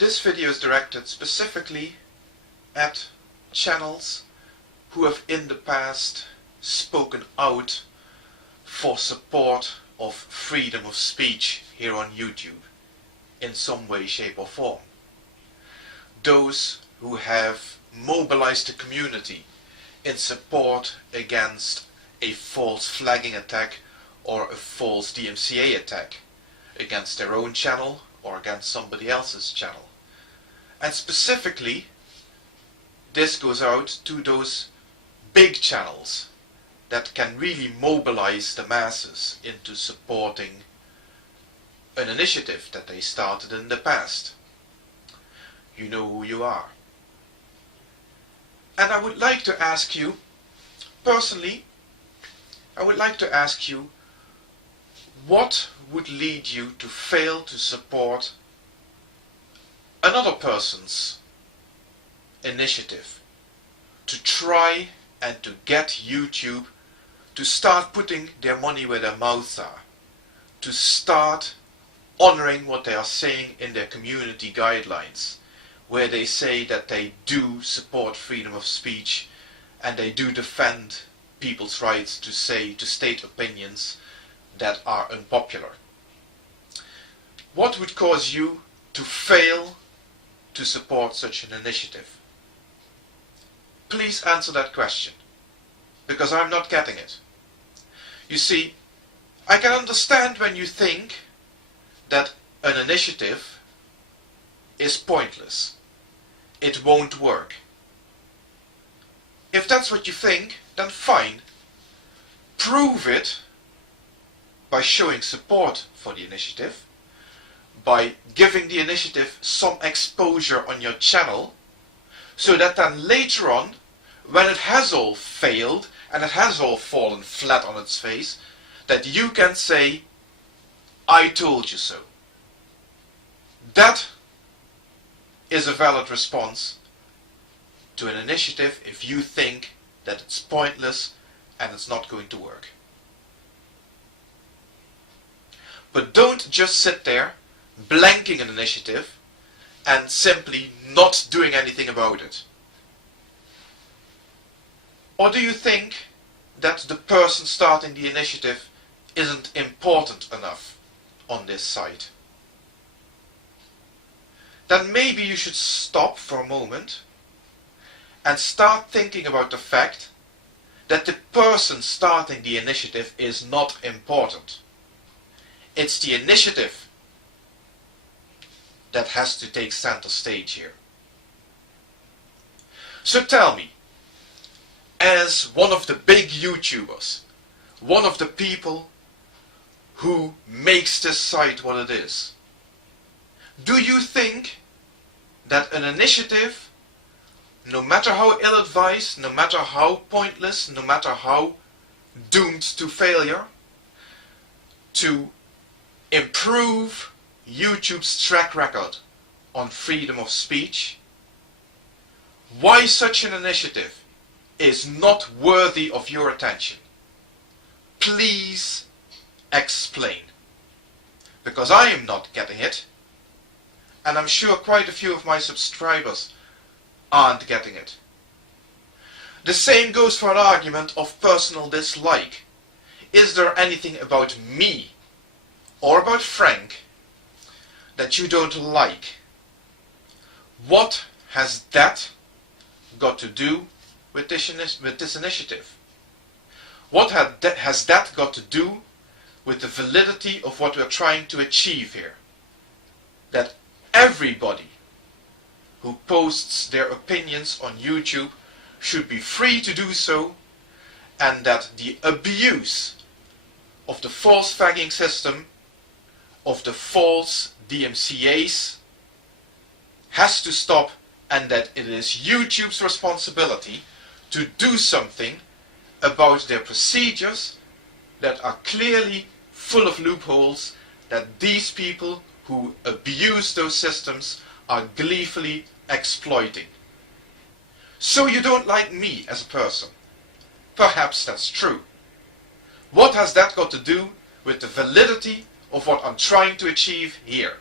This video is directed specifically at channels who have in the past spoken out for support of freedom of speech here on YouTube in some way, shape or form. Those who have mobilized the community in support against a false flagging attack or a false DMCA attack against their own channel or against somebody else's channel. And specifically, this goes out to those big channels that can really mobilize the masses into supporting an initiative that they started in the past. You know who you are. And I would like to ask you, personally, what would lead you to fail to support another person's initiative to try and to get YouTube to start putting their money where their mouths are, to start honoring what they are saying in their community guidelines, where they say that they do support freedom of speech and they do defend people's rights to state opinions that are unpopular. What would cause you to fail to support such an initiative? Please answer that question, because I'm not getting it. You see, I can understand when you think that an initiative is pointless. It won't work. If that's what you think, then fine. Prove it by showing support for the initiative, by giving the initiative some exposure on your channel, so that then later on, when it has all failed and it has all fallen flat on its face, that you can say, I told you so. That is a valid response to an initiative if you think that it's pointless and it's not going to work. But don't just sit there blanking an initiative and simply not doing anything about it. Or do you think that the person starting the initiative isn't important enough on this site? Then maybe you should stop for a moment and start thinking about the fact that the person starting the initiative is not important. It's the initiative that has to take center stage here. So tell me, as one of the big YouTubers, one of the people who makes this site what it is, do you think that an initiative, no matter how ill-advised, no matter how pointless, no matter how doomed to failure, to improve YouTube's track record on freedom of speech, why such an initiative is not worthy of your attention? Please explain. Because I am not getting it, and I'm sure quite a few of my subscribers aren't getting it. The same goes for an argument of personal dislike. Is there anything about me or about Frank that you don't like? What has that got to do with this initiative? What has that got to do with the validity of what we're trying to achieve here? That everybody who posts their opinions on YouTube should be free to do so, and that the abuse of the false flagging system, of the false DMCAs, has to stop, and that it is YouTube's responsibility to do something about their procedures that are clearly full of loopholes that these people who abuse those systems are gleefully exploiting. So you don't like me as a person. Perhaps that's true. What has that got to do with the validity of what I'm trying to achieve here?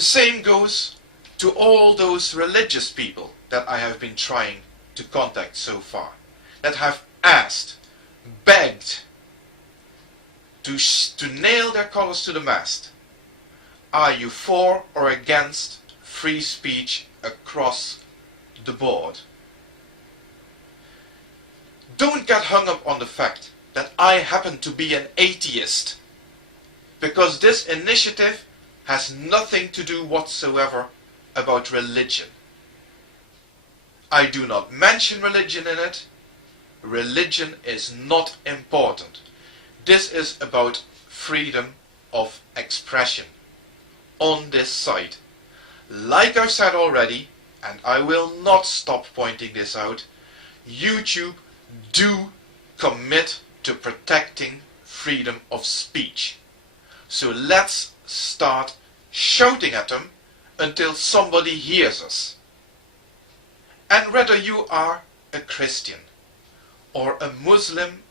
The same goes to all those religious people that I have been trying to contact so far, that have asked, begged to nail their colors to the mast. Are you for or against free speech across the board? Don't get hung up on the fact that I happen to be an atheist, because this initiative has nothing to do whatsoever about religion. I do not mention religion in it. Religion is not important. This is about freedom of expression on this site. Like I've said already, and I will not stop pointing this out, YouTube do commit to protecting freedom of speech. So let's start shouting at them until somebody hears us. And whether you are a Christian or a Muslim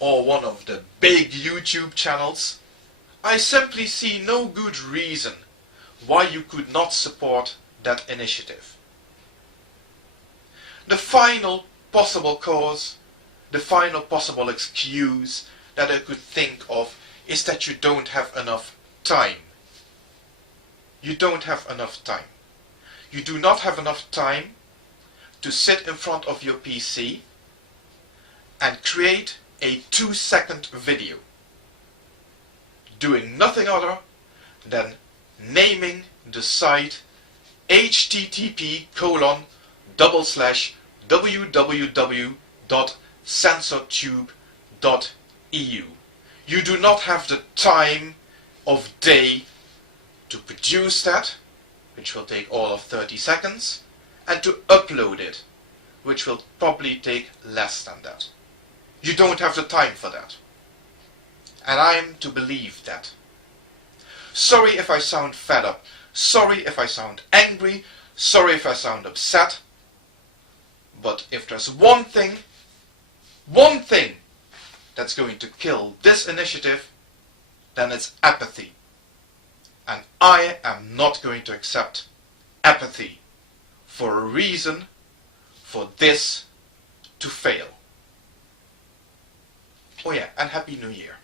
or one of the big YouTube channels, I simply see no good reason why you could not support that initiative. The final possible cause, the final possible excuse that I could think of is that you don't have enough time. You don't have enough time. You do not have enough time to sit in front of your PC and create a 2-second video doing nothing other than naming the site http://www.censortube.eu. You do not have the time of day to produce that, which will take all of 30 seconds, and to upload it, which will probably take less than that. You don't have the time for that. And I am to believe that. Sorry if I sound fed up. Sorry if I sound angry. Sorry if I sound upset. But if there's one thing that's going to kill this initiative, then it's apathy. And I am not going to accept apathy for a reason for this to fail. Oh yeah, and Happy New Year.